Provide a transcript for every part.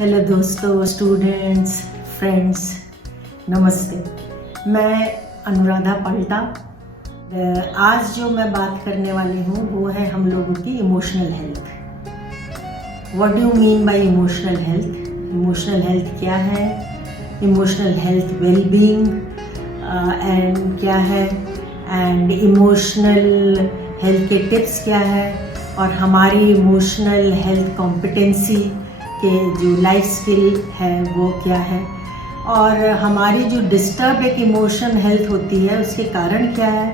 Hello दोस्तों, students, friends, नमस्ते। मैं अनुराधा पलटा। आज जो मैं बात करने वाली हूँ वो है हम लोगों की emotional health. What do you mean by emotional health? Emotional health क्या है, emotional health well being and क्या है, एंड इमोशनल हेल्थ के टिप्स क्या है, और हमारी इमोशनल हेल्थ कॉम्पिटेंसी के जो लाइफ स्किल है वो क्या है, और हमारी जो डिस्टर्ब एक इमोशन हेल्थ होती है उसके कारण क्या है,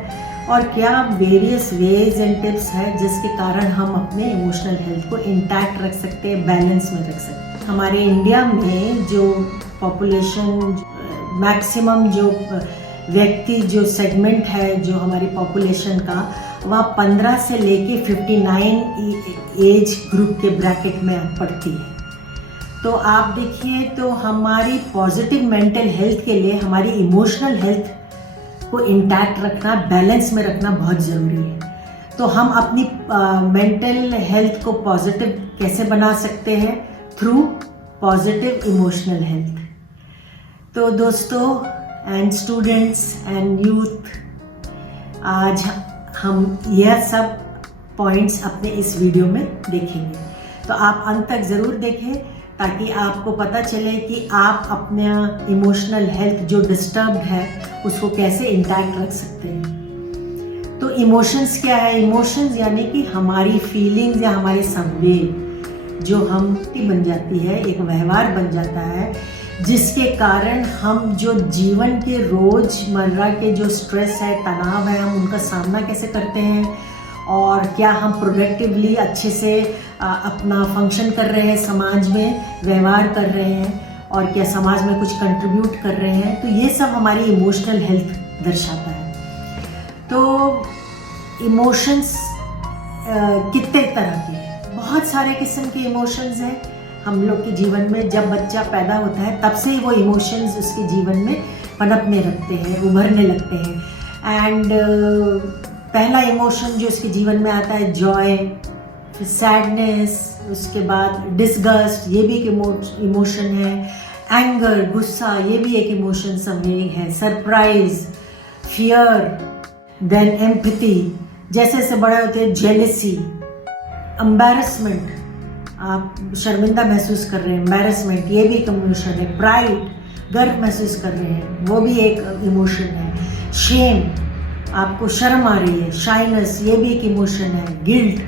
और क्या वेरियस वेज एंड टिप्स है जिसके कारण हम अपने इमोशनल हेल्थ को इंटैक्ट रख सकते हैं, बैलेंस में रख सकते हैं। हमारे इंडिया में जो पॉपुलेशन मैक्सिमम जो व्यक्ति जो सेगमेंट है जो हमारी पॉपुलेशन का, वह 15 से लेके 59 एज ग्रुप के ब्रैकेट में पड़ती है। तो आप देखिए, तो हमारी पॉजिटिव मेंटल हेल्थ के लिए हमारी इमोशनल हेल्थ को इंटैक्ट रखना, बैलेंस में रखना बहुत ज़रूरी है। तो हम अपनी मेंटल हेल्थ को पॉजिटिव कैसे बना सकते हैं? Through positive emotional health. तो दोस्तों एंड स्टूडेंट्स एंड यूथ, आज हम यह सब पॉइंट्स अपने इस वीडियो में देखेंगे। तो आप अंत तक ज़रूर देखें ताकि आपको पता चले कि आप अपना इमोशनल हेल्थ जो डिस्टर्ब्ड है उसको कैसे इंटैक्ट रख सकते हैं। तो इमोशंस क्या है? इमोशंस यानी कि हमारी फीलिंग्स या हमारे संवेग जो हम बन जाती है, एक व्यवहार बन जाता है जिसके कारण हम जो जीवन के रोज़मर्रा के जो स्ट्रेस है, तनाव है, हम उनका सामना कैसे करते हैं, और क्या हम प्रोडक्टिवली अच्छे से अपना फंक्शन कर रहे हैं, समाज में व्यवहार कर रहे हैं, और क्या समाज में कुछ कंट्रीब्यूट कर रहे हैं। तो ये सब हमारी इमोशनल हेल्थ दर्शाता है। तो इमोशंस कितने तरह के हैं? बहुत सारे किस्म के इमोशंस हैं हम लोग के जीवन में। जब बच्चा पैदा होता है तब से ही वो इमोशंस उसके जीवन में पनपने लगते हैं, उभरने लगते हैं। एंड पहला इमोशन जो उसके जीवन में आता है जॉय, फिर सैडनेस, उसके बाद डिसगस्ट, ये भी एक इमोशन है। एंगर, गुस्सा, ये भी एक इमोशन संवेग है। सरप्राइज, फियर, देन एम्पैथी, जैसे जैसे बड़े होते हैं जेलसी, एम्बैरेसमेंट, आप शर्मिंदा महसूस कर रहे हैं, एम्बैरेसमेंट, ये भी एक इमोशन है। प्राइड, गर्व महसूस कर रहे हैं, वो भी एक इमोशन है। शेम, आपको शर्म आ रही है, शाइनेस, ये भी एक इमोशन है। गिल्ट,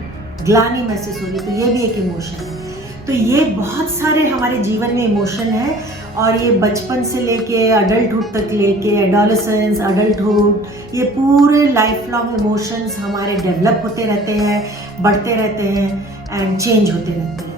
ग्लानि महसूस हो रही है, तो ये भी एक इमोशन है। तो ये बहुत सारे हमारे जीवन में इमोशन है, और ये बचपन से लेके अडल्टहुड तक लेके एडोलेसेंस, अडल्टहुड, ये पूरे लाइफ लॉन्ग इमोशंस हमारे डेवलप होते रहते हैं, बढ़ते रहते हैं एंड चेंज होते रहते हैं।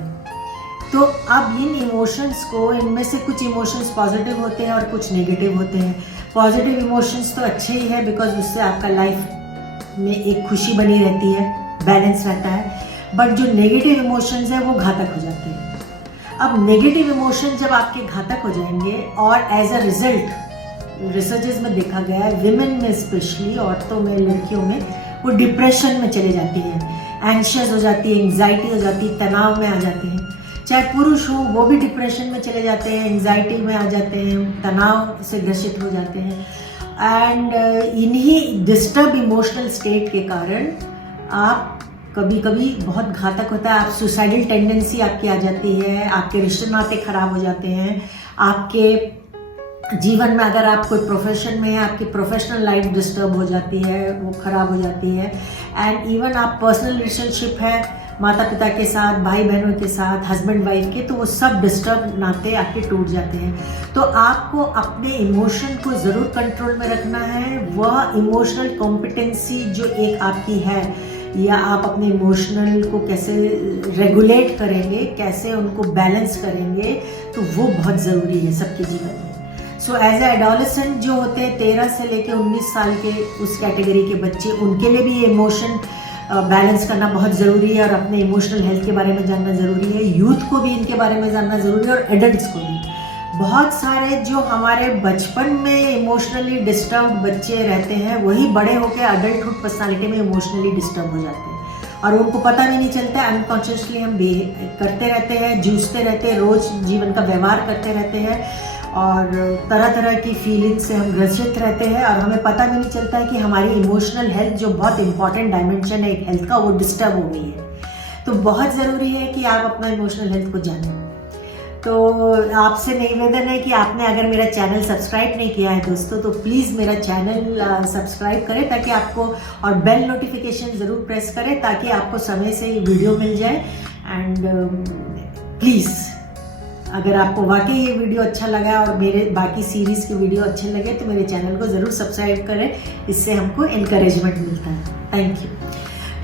तो अब इन इमोशंस को, इनमें से कुछ इमोशंस पॉजिटिव होते हैं और कुछ नेगेटिव होते हैं। पॉजिटिव इमोशंस तो अच्छे ही है बिकॉज उससे आपका लाइफ में एक खुशी बनी रहती है, बैलेंस रहता है। बट जो नेगेटिव इमोशंस है वो घातक हो जाते हैं। अब नेगेटिव इमोशन जब आपके घातक हो जाएंगे, और एज अ रिजल्ट रिसर्चेस में देखा गया है, विमेन में स्पेशली, औरतों में, लड़कियों में, वो डिप्रेशन में चले जाती है, एंशियस हो जाती है, एंग्जाइटी हो जाती है, तनाव में आ जाते हैं। चाहे पुरुष हो वो भी डिप्रेशन में चले जाते हैं, एंग्जाइटी में आ जाते हैं, तनाव से ग्रसित हो जाते हैं। एंड इन्हीं डिस्टर्ब इमोशनल स्टेट के कारण आप कभी कभी बहुत घातक होता है, आप सुसाइडल टेंडेंसी आपकी आ जाती है, आपके रिश्ते नाते खराब हो जाते हैं, आपके जीवन में अगर आप कोई प्रोफेशन में है, आपकी प्रोफेशनल लाइफ डिस्टर्ब हो जाती है, वो खराब हो जाती है। एंड इवन आप पर्सनल रिलेशनशिप है माता पिता के साथ, भाई बहनों के साथ, हस्बैंड वाइफ के, तो वो सब डिस्टर्ब नाते आपके टूट जाते हैं। तो आपको अपने इमोशन को ज़रूर कंट्रोल में रखना है। वह इमोशनल कॉम्पिटेंसी जो एक आपकी है, या आप अपने इमोशनल को कैसे रेगुलेट करेंगे, कैसे उनको बैलेंस करेंगे, तो वो बहुत ज़रूरी है सबके जीवन में। सो एज ए एडोलेसेंट जो होते हैं 13 से लेकर 19 साल के, उस कैटेगरी के बच्चे, उनके लिए भी ये इमोशन बैलेंस करना बहुत ज़रूरी है, और अपने इमोशनल हेल्थ के बारे में जानना ज़रूरी है। यूथ को भी इनके बारे में जानना ज़रूरी है, और एडल्ट्स को भी। बहुत सारे जो हमारे बचपन में इमोशनली डिस्टर्ब बच्चे रहते हैं, वही बड़े होकर अडल्टहुड पर्सनालिटी में इमोशनली डिस्टर्ब हो जाते हैं। और उनको पता भी नहीं चलता है। अनकॉन्शियसली हम करते रहते हैं, जूझते रहते हैं, रोज जीवन का व्यवहार करते रहते हैं और तरह तरह की फीलिंग से हम ग्रसित रहते हैं और हमें पता भी नहीं चलता है कि हमारी इमोशनल हेल्थ जो बहुत इंपॉर्टेंट डायमेंशन है एक हेल्थ का, वो डिस्टर्ब हो गई है। तो बहुत ज़रूरी है कि आप अपना इमोशनल हेल्थ को जानें। तो आपसे निवेदन है कि आपने अगर मेरा चैनल सब्सक्राइब नहीं किया है दोस्तों, तो प्लीज़ मेरा चैनल सब्सक्राइब करें ताकि आपको, और बेल नोटिफिकेशन ज़रूर प्रेस करें ताकि आपको समय से ये वीडियो मिल जाए। एंड प्लीज़ अगर आपको वाकई ये वीडियो अच्छा लगा और मेरे बाकी सीरीज़ की वीडियो अच्छे लगे तो मेरे चैनल को ज़रूर सब्सक्राइब करें, इससे हमको इनकरेजमेंट मिलता है। Thank you.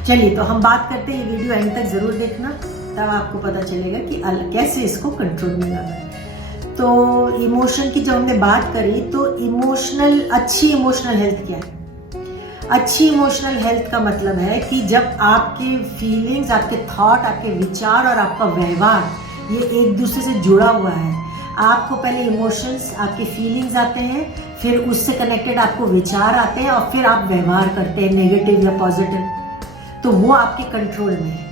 चलिए, तो हम बात करते हैं, ये वीडियो एंड तक ज़रूर देखना, तब आपको पता चलेगा कि कैसे इसको कंट्रोल में लाना है। तो इमोशन की जब हमने बात करी तो अच्छी इमोशनल हेल्थ क्या है? अच्छी इमोशनल हेल्थ का मतलब है कि जब आपके फीलिंग्स, आपके थॉट, आपके विचार और आपका व्यवहार ये एक दूसरे से जुड़ा हुआ है। आपको पहले इमोशंस, आपके फीलिंग्स आते हैं, फिर उससे कनेक्टेड आपको विचार आते हैं और फिर आप व्यवहार करते हैं नेगेटिव या पॉजिटिव, तो वो आपके कंट्रोल में है।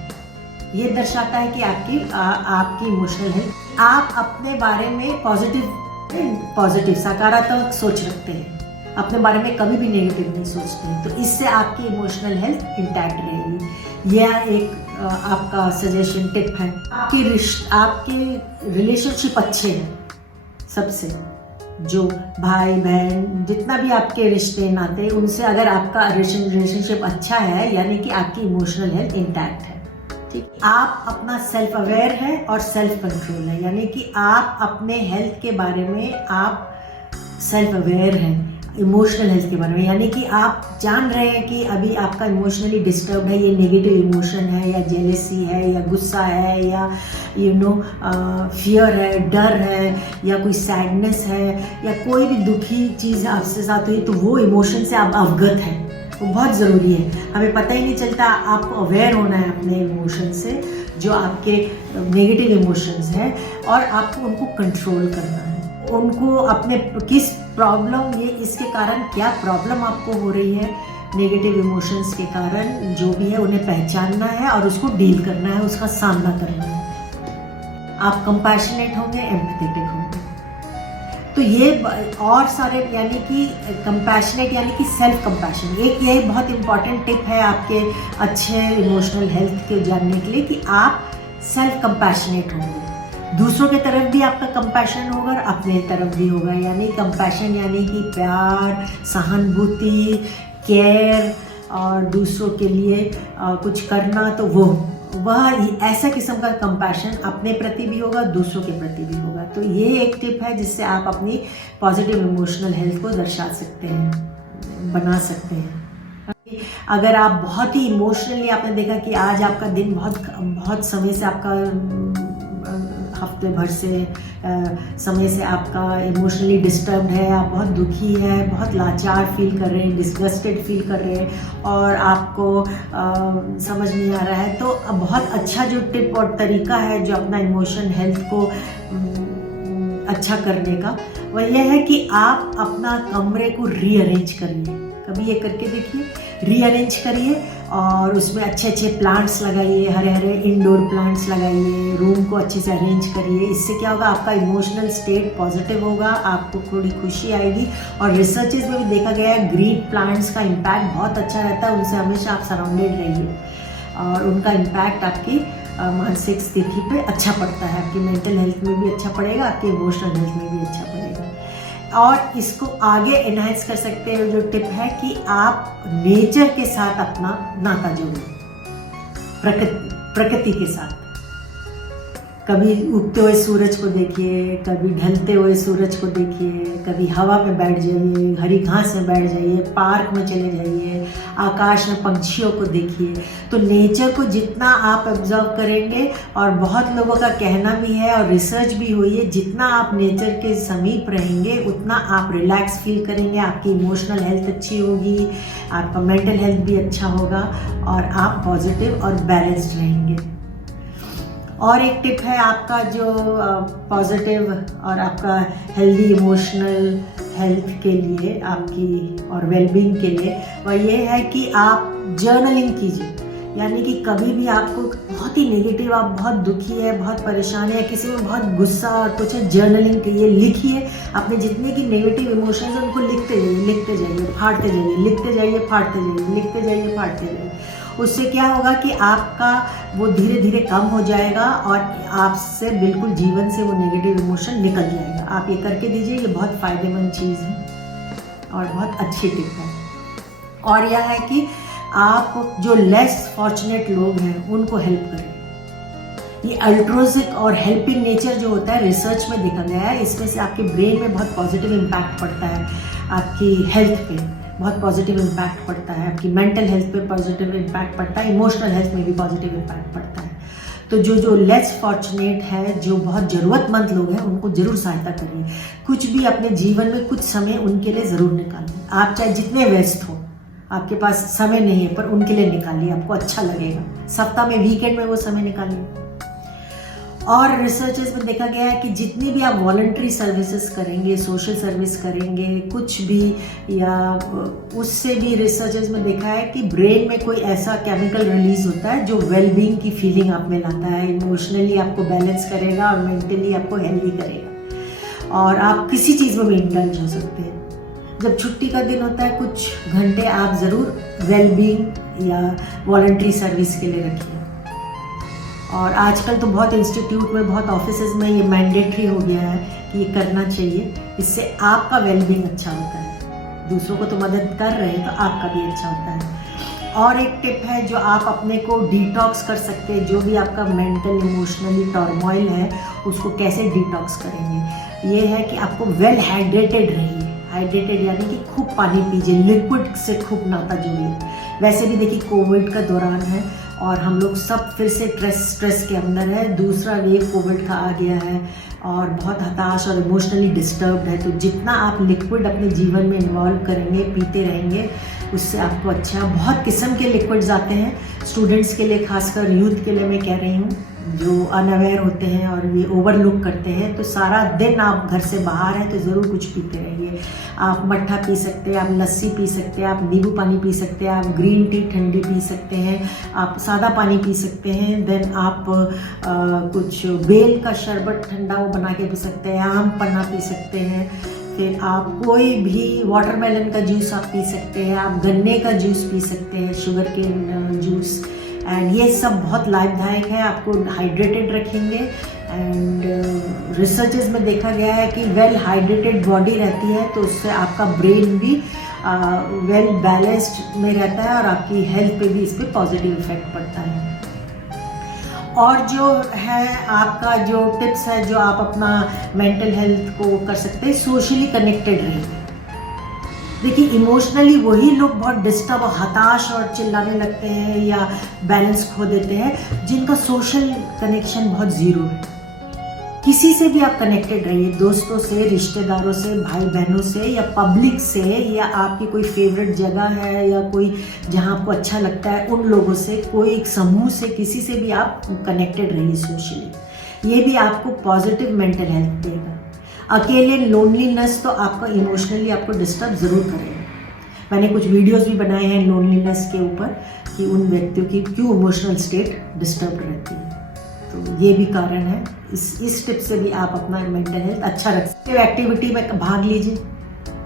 ये दर्शाता है कि आपकी इमोशनल हेल्थ, आप अपने बारे में पॉजिटिव सकारात्मक सोच रखते हैं, अपने बारे में कभी भी नेगेटिव नहीं सोचते हैं, तो इससे आपकी इमोशनल हेल्थ इंटैक्ट रहेगी। यह एक आपका सजेशन टिप है। आपके रिलेशनशिप अच्छे हैं सबसे, जो भाई बहन जितना भी आपके रिश्ते नाते, उनसे अगर आपका रिलेशनशिप अच्छा है यानी कि आपकी इमोशनल हेल्थ इंटैक्ट है। ठीक, आप अपना सेल्फ अवेयर है और सेल्फ कंट्रोल है, यानी कि आप अपने हेल्थ के बारे में आप सेल्फ अवेयर हैं इमोशनल हेल्थ के बारे में, यानी कि आप जान रहे हैं कि अभी आपका इमोशनली डिस्टर्ब है, ये नेगेटिव इमोशन है या जेलेसी है या गुस्सा है या फियर है, डर है या कोई सैडनेस है या कोई भी दुखी चीज़ आपसे साथ हुई, तो वो इमोशन से आप अवगत हैं। वो बहुत ज़रूरी है, हमें पता ही नहीं चलता। आपको अवेयर होना है अपने इमोशन से, जो आपके नेगेटिव इमोशंस हैं, और आपको उनको कंट्रोल करना है। उनको अपने किस प्रॉब्लम, ये इसके कारण क्या प्रॉब्लम आपको हो रही है नेगेटिव इमोशंस के कारण, जो भी है उन्हें पहचानना है और उसको डील करना है, उसका सामना करना है। आप कंपैशनेट होंगे, एम्पैथेटिक होंगे। तो ये और सारे, यानी कि कंपैशनेट यानी कि सेल्फ कंपैशन, एक ये बहुत इंपॉर्टेंट टिप है आपके अच्छे इमोशनल हेल्थ के जानने के लिए कि आप सेल्फ कंपैशनेट होंगे। दूसरों की तरफ भी आपका कंपैशन होगा और अपने तरफ भी होगा, यानी कंपैशन यानी कि प्यार, सहानुभूति, केयर और दूसरों के लिए कुछ करना, तो वह ऐसा किस्म का कंपैशन अपने प्रति भी होगा, दूसरों के प्रति भी होगा। तो ये एक टिप है जिससे आप अपनी पॉजिटिव इमोशनल हेल्थ को दर्शा सकते हैं, बना सकते हैं। अगर आप बहुत ही इमोशनली, आपने देखा कि आज आपका दिन बहुत समय से, आपका हफ्ते भर से समय से आपका इमोशनली डिस्टर्ब्ड है, आप बहुत दुखी है, बहुत लाचार फील कर रहे हैं, डिस्गस्टेड फील कर रहे हैं और आपको समझ नहीं आ रहा है, तो बहुत अच्छा जो टिप और तरीका है जो अपना इमोशन हेल्थ को अच्छा करने का, वह यह है कि आप अपना कमरे को रीअरेंज करिए। कभी ये करके देखिए, रीअरेंज करिए और उसमें अच्छे अच्छे प्लांट्स लगाइए, हरे हरे इंडोर प्लांट्स लगाइए, रूम को अच्छे से अरेंज करिए। इससे क्या होगा, आपका इमोशनल स्टेट पॉजिटिव होगा, आपको थोड़ी खुशी आएगी। और रिसर्चेस में भी देखा गया है ग्रीन प्लांट्स का इम्पैक्ट बहुत अच्छा रहता है, उनसे हमेशा आप सराउंडेड रहिए और उनका इम्पैक्ट आपकी मानसिक स्थिति पे अच्छा पड़ता है, आपकी मेंटल हेल्थ में भी अच्छा पड़ेगा, आपकी इमोशनल हेल्थ में भी अच्छा पड़ेगा। और इसको आगे एनहांस कर सकते हैं, जो टिप है कि आप नेचर के साथ अपना नाता जोड़ें, प्रकृति के साथ। कभी उगते हुए सूरज को देखिए, कभी ढलते हुए सूरज को देखिए, कभी हवा में बैठ जाइए, हरी घास में बैठ जाइए, पार्क में चले जाइए, आकाश में पंछियों को देखिए। तो नेचर को जितना आप ऑब्जर्व करेंगे, और बहुत लोगों का कहना भी है और रिसर्च भी हुई है, जितना आप नेचर के समीप रहेंगे उतना आप रिलैक्स फील करेंगे, आपकी इमोशनल हेल्थ अच्छी होगी, आपका मेंटल हेल्थ भी अच्छा होगा और आप पॉजिटिव और बैलेंस्ड रहेंगे। और एक टिप है आपका जो पॉजिटिव और आपका हेल्दी इमोशनल हेल्थ के लिए, आपकी और वेलबींग के लिए, वह ये है कि आप जर्नलिंग कीजिए। यानी कि कभी भी आपको बहुत ही नेगेटिव, आप बहुत दुखी है, बहुत परेशान है, किसी में बहुत गुस्सा और कुछ है, जर्नलिंग करिए, लिखिए। अपने जितने की नेगेटिव इमोशंस हैं उनको लिखते जाइए, फाड़ते जाइए, लिखते जाइए, फाड़ते जाइए, लिखते जाइए, फाड़ते जाइए। उससे क्या होगा कि आपका वो धीरे धीरे कम हो जाएगा और आपसे बिल्कुल जीवन से वो नेगेटिव इमोशन निकल जाएगा। आप ये करके दीजिए, ये बहुत फ़ायदेमंद चीज़ है और बहुत अच्छी टिप है। और यह है कि आप जो लेस फॉर्चुनेट लोग हैं उनको हेल्प करें। ये अल्ट्रोजिक और हेल्पिंग नेचर जो होता है रिसर्च में देखा गया है, इसमें से आपके ब्रेन में बहुत पॉजिटिव इम्पैक्ट पड़ता है, आपकी हेल्थ पे बहुत पॉजिटिव इम्पैक्ट पड़ता है, आपकी मेंटल हेल्थ पे पॉजिटिव इम्पैक्ट पड़ता है, इमोशनल हेल्थ में भी पॉजिटिव इम्पैक्ट पड़ता है। तो जो लेस फॉर्चुनेट है, जो बहुत ज़रूरतमंद लोग हैं, उनको ज़रूर सहायता करिए। कुछ भी अपने जीवन में कुछ समय उनके लिए ज़रूर निकालिए। आप चाहे जितने व्यस्त हो, आपके पास समय नहीं है, पर उनके लिए निकालिए, आपको अच्छा लगेगा। सप्ताह में, वीकेंड में वो समय निकालिए। और रिसर्चेस में देखा गया है कि जितनी भी आप वॉलंटरी सर्विसेज करेंगे, सोशल सर्विस करेंगे, कुछ भी, या उससे भी रिसर्चेस में देखा है कि ब्रेन में कोई ऐसा केमिकल रिलीज होता है जो वेलबींग की फीलिंग आप में लाता है, इमोशनली आपको बैलेंस करेगा और मेंटली आपको हेल्दी करेगा, और आप किसी चीज़ में भी इंडल्ज हो सकते हैं। जब छुट्टी का दिन होता है, कुछ घंटे आप ज़रूर वेलबींग या वॉलंटरी सर्विस के लिए रखिए। और आजकल तो बहुत इंस्टीट्यूट में, बहुत ऑफिसेज में ये मैंडेटरी हो गया है कि ये करना चाहिए। इससे आपका वेलबींग अच्छा होता है, दूसरों को तो मदद कर रहे हैं तो आपका भी अच्छा होता है। और एक टिप है जो आप अपने को डिटॉक्स कर सकते हैं, जो भी आपका मेंटल इमोशनली टर्मोइल है उसको कैसे डिटॉक्स करेंगे, ये है कि आपको वेल हाइड्रेटेड रहिए। हाइड्रेटेड यानी कि खूब पानी पीजिए, लिक्विड से खूब नाता जोड़िए। वैसे भी देखिए कोविड का दौरान है और हम लोग सब फिर से स्ट्रेस के अंदर है, दूसरा वेव कोविड का आ गया है और बहुत हताश और इमोशनली डिस्टर्ब्ड है। तो जितना आप लिक्विड अपने जीवन में इन्वॉल्व करेंगे, पीते रहेंगे, उससे आपको अच्छा। बहुत किस्म के लिक्विड्स आते हैं स्टूडेंट्स के लिए, खासकर यूथ के लिए मैं कह रही हूँ, जो अनअवेयर होते हैं और ये ओवरलुक करते हैं। तो सारा दिन आप घर से बाहर हैं तो ज़रूर कुछ पीते रहिए। आप मट्ठा पी सकते हैं, आप लस्सी पी सकते हैं, आप नींबू पानी पी सकते हैं, आप ग्रीन टी ठंडी पी सकते हैं, आप सादा पानी पी सकते हैं। देन आप कुछ बेल का शरबत ठंडा वो बना के पी सकते हैं, आम पन्ना पी सकते हैं। फिर आप कोई भी वाटरमेलन का जूस आप पी सकते हैं, आप गन्ने का जूस पी सकते हैं, शुगर केन जूस। एंड ये सब बहुत लाभदायक है, आपको हाइड्रेटेड रखेंगे। एंड रिसर्चेस में देखा गया है कि वेल हाइड्रेटेड बॉडी रहती है तो उससे आपका ब्रेन भी वेल बैलेंस्ड में रहता है और आपकी हेल्थ पे भी इस पर पॉजिटिव इफेक्ट पड़ता है। और जो है आपका जो टिप्स है जो आप अपना मेंटल हेल्थ को कर सकते हैं, सोशली कनेक्टेड रहिए। देखिए इमोशनली वही लोग बहुत डिस्टर्ब और हताश और चिल्लाने लगते हैं या बैलेंस खो देते हैं जिनका सोशल कनेक्शन बहुत ज़ीरो है। किसी से भी आप कनेक्टेड रहिए, दोस्तों से, रिश्तेदारों से, भाई बहनों से, या पब्लिक से, या आपकी कोई फेवरेट जगह है या कोई जहाँ आपको अच्छा लगता है उन लोगों से, कोई एक समूह से, किसी से भी आप कनेक्टेड रहिए सोशली। ये भी आपको पॉजिटिव मेंटल हेल्थ देगा। अकेले लोनलीनेस तो आपका इमोशनली आपको डिस्टर्ब ज़रूर करेगा। मैंने कुछ वीडियोस भी बनाए हैं लोनलीनेस के ऊपर कि उन व्यक्तियों की क्यों इमोशनल स्टेट डिस्टर्ब रहती है। तो ये भी कारण है। इस टिप से भी आप अपना मेंटल हेल्थ अच्छा रख सकते हो। एक्टिविटी में भाग लीजिए,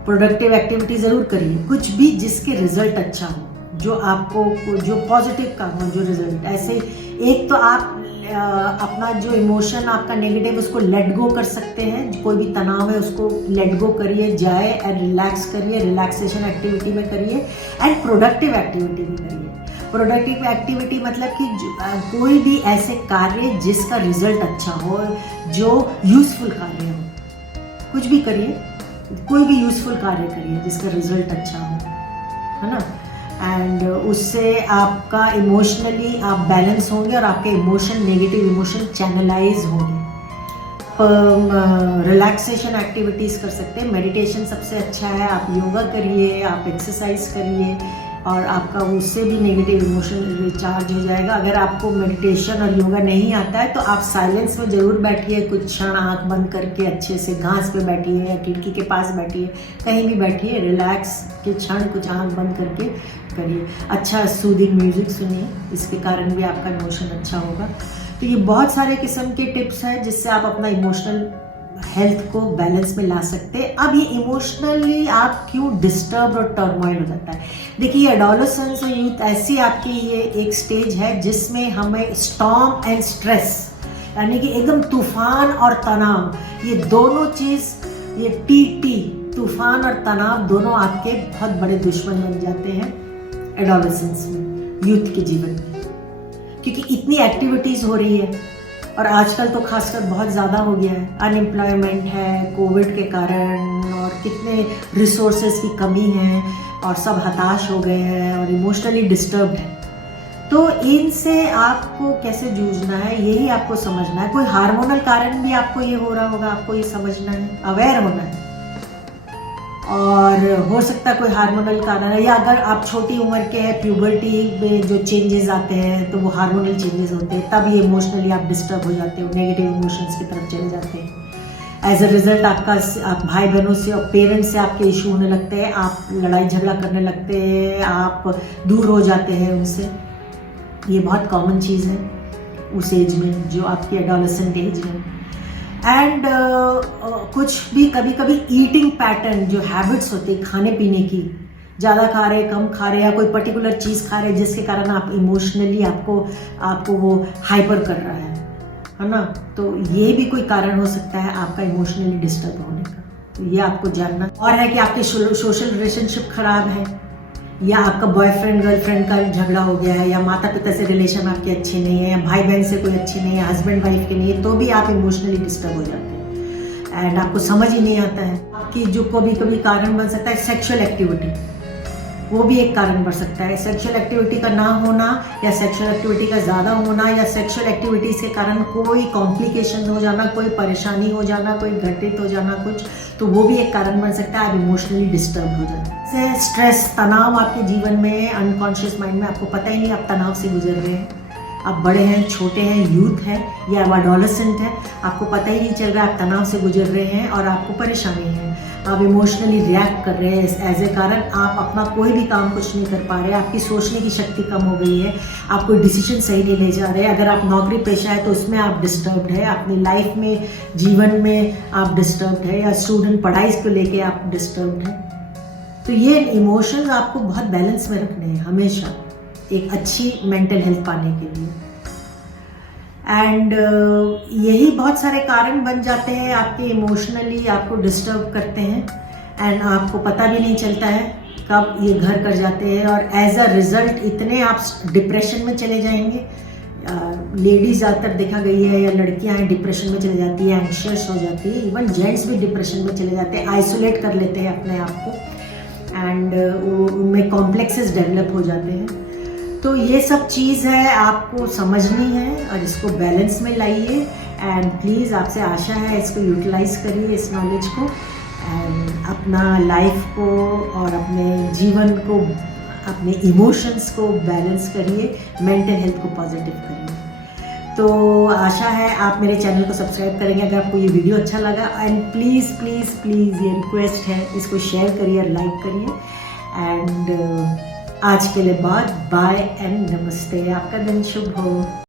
प्रोडक्टिव एक्टिविटी ज़रूर करिए, कुछ भी जिसके रिजल्ट अच्छा हो, जो आपको जो पॉजिटिव काम हो, जो रिजल्ट। ऐसे एक तो आप अपना जो इमोशन आपका नेगेटिव उसको लेट गो कर सकते हैं, कोई भी तनाव है उसको लेट गो करिए, जाए एंड रिलैक्स करिए, रिलैक्सेशन एक्टिविटी में करिए एंड प्रोडक्टिव एक्टिविटी में करिए। प्रोडक्टिव एक्टिविटी मतलब कि कोई भी ऐसे कार्य जिसका रिजल्ट अच्छा हो, जो यूजफुल कार्य हो। कुछ भी करिए, कोई भी यूजफुल कार्य करिए जिसका रिजल्ट अच्छा हो, है ना। एंड उससे आपका इमोशनली आप बैलेंस होंगे और आपके इमोशन, नेगेटिव इमोशन चैनलाइज होंगे। रिलैक्सेशन एक्टिविटीज़ कर सकते हैं, मेडिटेशन सबसे अच्छा है। आप योगा करिए, आप एक्सरसाइज करिए और आपका उससे भी नेगेटिव इमोशन रिचार्ज हो जाएगा। अगर आपको मेडिटेशन और योगा नहीं आता है तो आप साइलेंस में ज़रूर बैठिए, कुछ क्षण आँख बंद करके अच्छे से घास पे बैठिए या खिड़की के पास बैठिए, कहीं भी बैठिए, रिलैक्स के क्षण कुछ आँख बंद करके करिए, अच्छा सूदिंग म्यूज़िक सुनिए, इसके कारण भी आपका इमोशन अच्छा होगा। तो ये बहुत सारे किस्म के टिप्स हैं जिससे आप अपना इमोशनल हेल्थ को बैलेंस में ला सकते हैं। अब ये इमोशनली आप क्यों डिस्टर्ब और टर्मोइल हो जाता है? देखिए, एडोलेसेंस और यूथ ऐसी आपकी ये एक स्टेज है जिसमें हमें स्टॉर्म एंड स्ट्रेस, यानी कि एकदम तूफान और तनाव, ये दोनों चीज़, ये टी तूफान और तनाव दोनों आपके बहुत बड़े दुश्मन बन जाते हैं एडोलेसेंस में, यूथ के जीवन में, क्योंकि इतनी एक्टिविटीज़ हो रही है और आजकल तो खासकर बहुत ज़्यादा हो गया है। अनएम्प्लॉयमेंट है कोविड के कारण, और कितने रिसोर्सेज की कमी है और सब हताश हो गए हैं और इमोशनली डिस्टर्ब्ड है। तो इनसे आपको कैसे जूझना है, यही आपको समझना है। कोई हार्मोनल कारण भी आपको ये हो रहा होगा, आपको ये समझना है, अवेयर होना है। और हो सकता है कोई हार्मोनल कारण है, या अगर आप छोटी उम्र के हैं, प्यूबर्टी में जो चेंजेस आते हैं तो वो हार्मोनल चेंजेस होते हैं, तब ये इमोशनली आप डिस्टर्ब हो जाते हो, नेगेटिव इमोशंस की तरफ चले जाते हैं। एज अ रिजल्ट आप भाई बहनों से और पेरेंट्स से आपके इशू होने लगते हैं, आप लड़ाई झगड़ा करने लगते हैं, आप दूर हो जाते हैं उनसे। ये बहुत कॉमन चीज़ है उस एज में, जो आपकी एडोलेसेंट एज है। एंड कुछ भी कभी कभी ईटिंग पैटर्न, जो हैबिट्स होती है खाने पीने की, ज़्यादा खा रहे, कम खा रहे, या कोई पर्टिकुलर चीज़ खा रहे जिसके कारण आप इमोशनली आपको वो हाइपर कर रहा है ना। तो ये भी कोई कारण हो सकता है आपका इमोशनली डिस्टर्ब होने का। तो ये आपको जानना। और है कि आपके सोशल रिलेशनशिप खराब है, या आपका बॉयफ्रेंड गर्लफ्रेंड का झगड़ा हो गया है, या माता पिता से रिलेशन आपके अच्छे नहीं है, या भाई बहन से कोई अच्छे नहीं है, हस्बैंड वाइफ के नहीं है, तो भी आप इमोशनली डिस्टर्ब हो जाते हैं एंड आपको समझ ही नहीं आता है। आपकी जो कभी कभी कारण बन सकता है सेक्सुअल एक्टिविटी, वो भी एक कारण बढ़ सकता है। सेक्सुअल एक्टिविटी का ना होना, या सेक्सुअल एक्टिविटी का ज़्यादा होना, या सेक्सुअल एक्टिविटीज़ के कारण कोई कॉम्प्लिकेशन हो जाना, कोई परेशानी हो जाना, कोई घटित हो जाना कुछ, तो वो भी एक कारण बन सकता है आप इमोशनली डिस्टर्ब हो जाते हैं। स्ट्रेस, तनाव आपके जीवन में, अनकॉन्शियस माइंड में आपको पता ही नहीं आप तनाव से गुजर रहे हैं। आप बड़े हैं, छोटे हैं, यूथ है या एडोलेसेंट है, आपको पता ही नहीं चल रहा है आप तनाव से गुजर रहे हैं और आपको परेशानी है। आप इमोशनली रिएक्ट कर रहे हैं, एज ए कारण आप अपना कोई भी काम कुछ नहीं कर पा रहे, आपकी सोचने की शक्ति कम हो गई है, आप कोई डिसीजन सही नहीं ले जा रहे। अगर आप नौकरी पेशा है तो उसमें आप डिस्टर्ब्ड है, अपनी लाइफ में, जीवन में आप डिस्टर्ब्ड है, या स्टूडेंट पढ़ाई को लेके आप डिस्टर्ब्ड है। तो ये इमोशंस आपको बहुत बैलेंस में रखने हैं हमेशा, एक अच्छी मेंटल हेल्थ पाने के लिए। एंड यही बहुत सारे कारण बन जाते हैं आपके, इमोशनली आपको डिस्टर्ब करते हैं एंड आपको पता भी नहीं चलता है कब ये घर कर जाते हैं, और एज अ रिजल्ट इतने आप डिप्रेशन में चले जाएंगे। लेडीज ज़्यादातर देखा गई है, या लड़कियां हैं डिप्रेशन में चली जाती है, एंग्शियस हो जाती है, इवन जेंट्स भी डिप्रेशन में चले जाते हैं, आइसोलेट कर लेते हैं अपने आप को, एंड उनमें कॉम्प्लेक्सेस डेवलप हो जाते हैं। तो ये सब चीज़ है आपको समझनी है और इसको बैलेंस में लाइए। एंड प्लीज़ आपसे आशा है इसको यूटिलाइज करिए, इस नॉलेज को, एंड अपना लाइफ को और अपने जीवन को, अपने इमोशंस को बैलेंस करिए, मेंटल हेल्थ को पॉजिटिव करिए। तो आशा है आप मेरे चैनल को सब्सक्राइब करेंगे अगर आपको ये वीडियो अच्छा लगा। एंड प्लीज़ प्लीज़ प्लीज़ ये रिक्वेस्ट है, इसको शेयर करिए और लाइक करिए। एंड आज के लिए बाय एंड नमस्ते। आपका दिन शुभ हो।